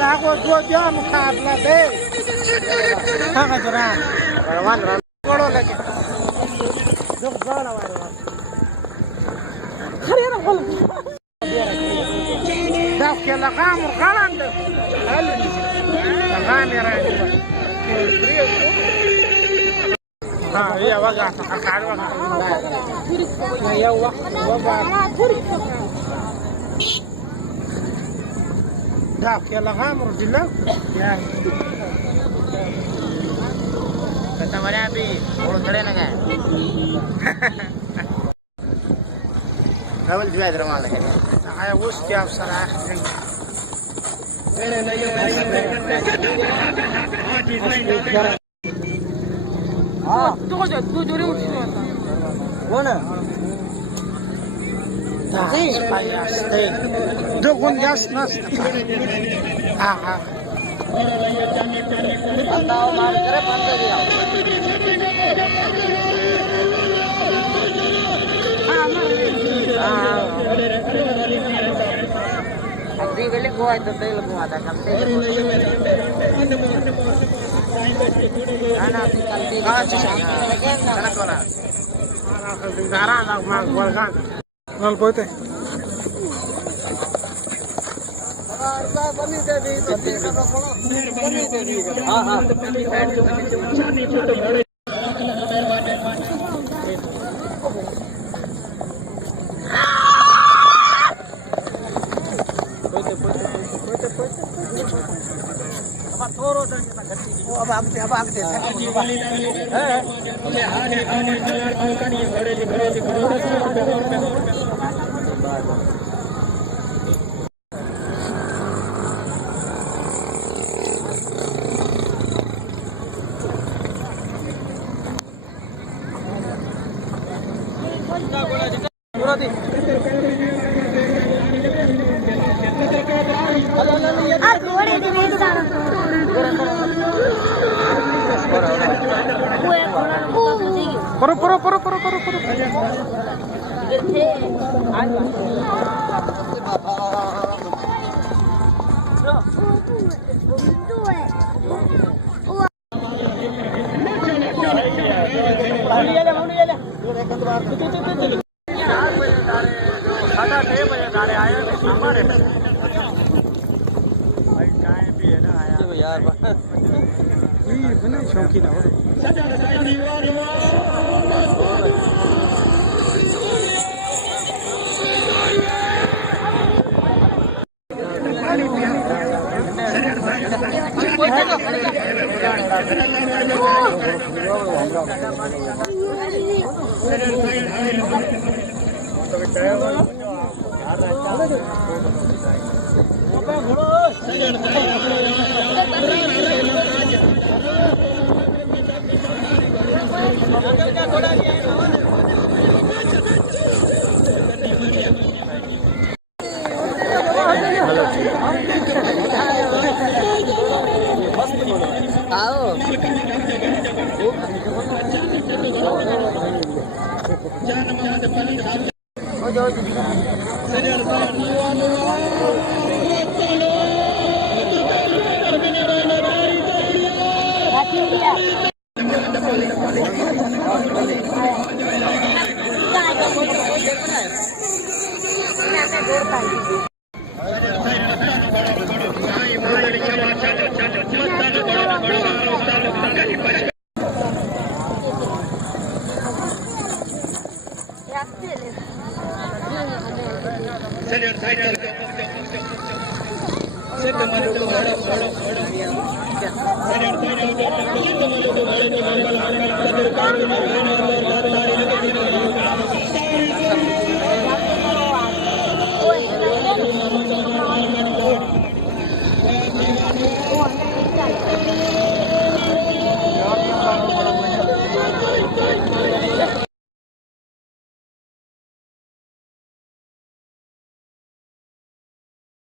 Lago dua jam mukaabla deh. Kagak juran. Rawan. Golo lagi. Dok gala warwan. Khari ana golo. Dak ke lagam galan deh. Halu ni. Lagam ya rai. iya waga akar waga. Ya waga. Dak ke lagam rudillah. Ya. Kata mana abi? Urus kalian enggak? Rawal juga ada malah kan. Saya bus tiap salah. Tuh juri udah. Mana? Dah, saya stay. Dogon gas nas. Atau marker pandai dia. Abdi beli gua itu tel gua ada kamte. Ana kamte. Sana kola. Dara nak mang golgan. Nol poite. हाँ हाँ Puru. यार ये बने शौकीन है Saya